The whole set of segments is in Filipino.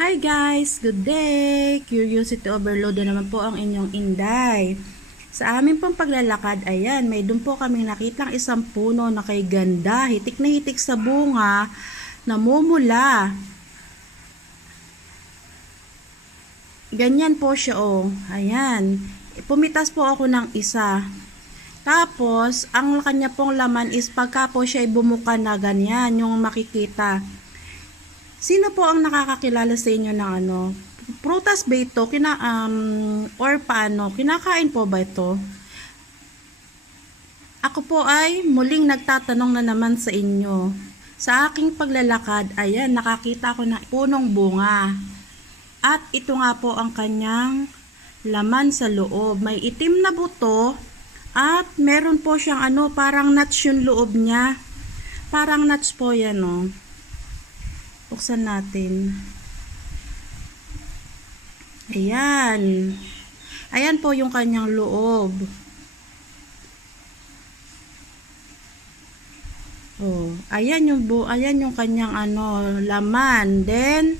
Hi guys! Good day! Curiosity overload na naman po ang inyong Inday. Sa amin pong paglalakad, ayan, may dun po kami nakitang isang puno na kay ganda, hitik na hitik sa bunga, namumula. Ganyan po siya oh. Ayan. Pumitas po ako ng isa. Tapos, ang kanya pong laman is pagka po siya bumuka na ganyan, yung makikita. Sino po ang nakakakilala sa inyo ng ano? Prutas ba ito? Or paano? Kinakain po ba ito? Ako po ay muling nagtatanong na naman sa inyo. Sa aking paglalakad, ayan, nakakita ko ng punong bunga. At ito nga po ang kanyang laman sa loob. May itim na buto at meron po siyang parang nuts yung loob niya. Parang nuts po yan oh. Buksan natin. Ayan. Ayan po yung kanyang loob. Oh, ayan yung kanyang laman. Then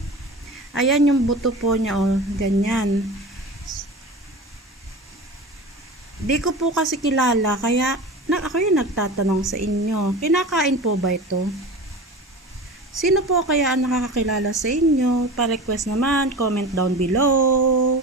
ayan yung buto po niya oh, ganyan. Di ko po kasi kilala kaya ako yung nagtatanong sa inyo. Kinakain po ba ito? Sino po kaya ang nakakakilala sa inyo? Pa-request naman, comment down below.